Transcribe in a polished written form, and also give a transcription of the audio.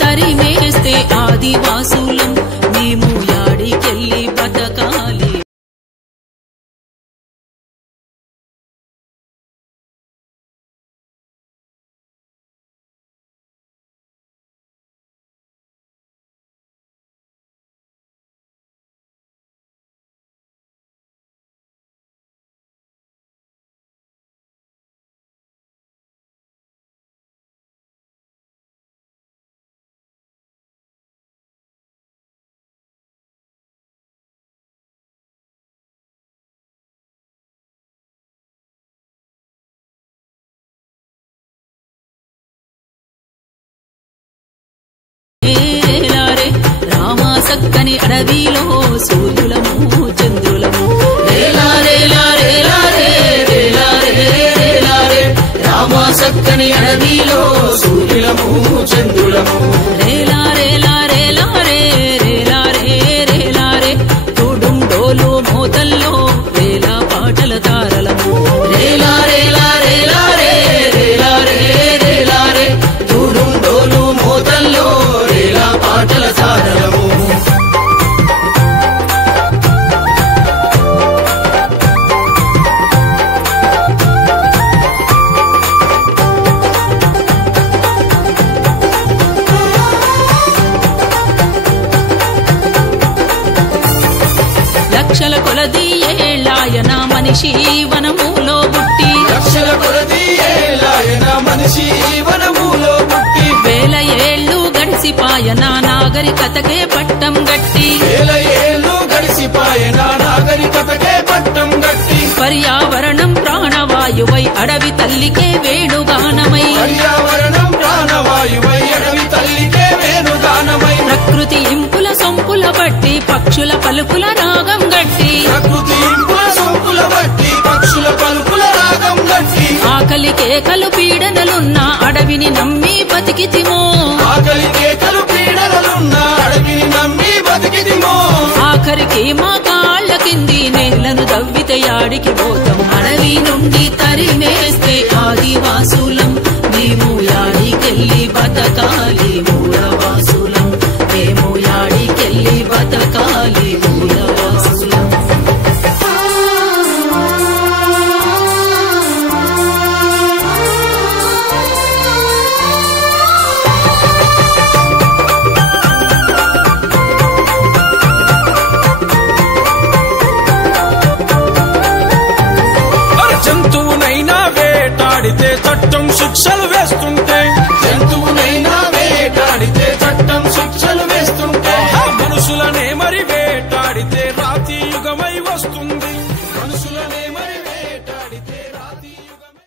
తరిమేస్తే ఆదివాసులం మేము యాడికెళ్ళి బతకాలి. చక్కని అడవిలో సూర్యులము చంద్రులము రామా చక్కని అడవిలో సూర్యులము చంద్రులము రేలా రేలా రేలా రే రేలా రే రేలా రే తోడుం డోలు మోతల్లో రేలా పాటల తారలము రేలా రేలా రేలా రే రేలా రే రేలా రే తోడుం డోలు మోతల్లో రేలా పాటల తారలము. లక్షల కొలది ఏళ్ళాయన మనిషి వనములో పుట్టి లక్షల కొలది ఏళ్ళాయన మనిషి వనములో పుట్టి వేల ఏళ్ళు గడిసిపాయన నాగరికతకే పట్టం గట్టి వేల ఏళ్ళు గడిసిపాయన నాగరికతకే పట్టం గట్టి పర్యావరణం ప్రాణవాయువై అడవి తల్లికే వేణుగానమై పర్యావరణం ప్రాణవాయువై అడవి తల్లికే వేణుగానమై ప్రకృతి ఇంపుల సొంపుల బట్టి పక్షుల పలుకుల రాగం గట్టి ప్రకృతి ఇంపుల సొంపుల బట్టి పక్షుల పలుకుల రాగం గట్టి ఆకలి కేకలు పీడనలున్న అడవిని నమ్మి బతికితిమో ఆకలి కేకలు పీడనలున్న అడవిని నమ్మి బతికితిమో ఆఖరికి మా కాళ్ళ కింది నేలను దవ్వితే యాడికి పోతాం అడవి నుండి తరిమేస్తే ఆదివాసులం మేము యాడికెళ్ళి బతకాలి మూలవాసులం మేము యాడికెళ్ళి బతకాలి మూలవాసులం. జంతువునైనా వేటాడితే చట్టం శిక్షలు వేస్తుంటే జంతువునైనా వేటాడితే చట్టం శిక్షలు వేస్తుంటే మనుషులనే మరి వేటాడితే రాతి యుగమై వస్తుంది మనుషులనే మరి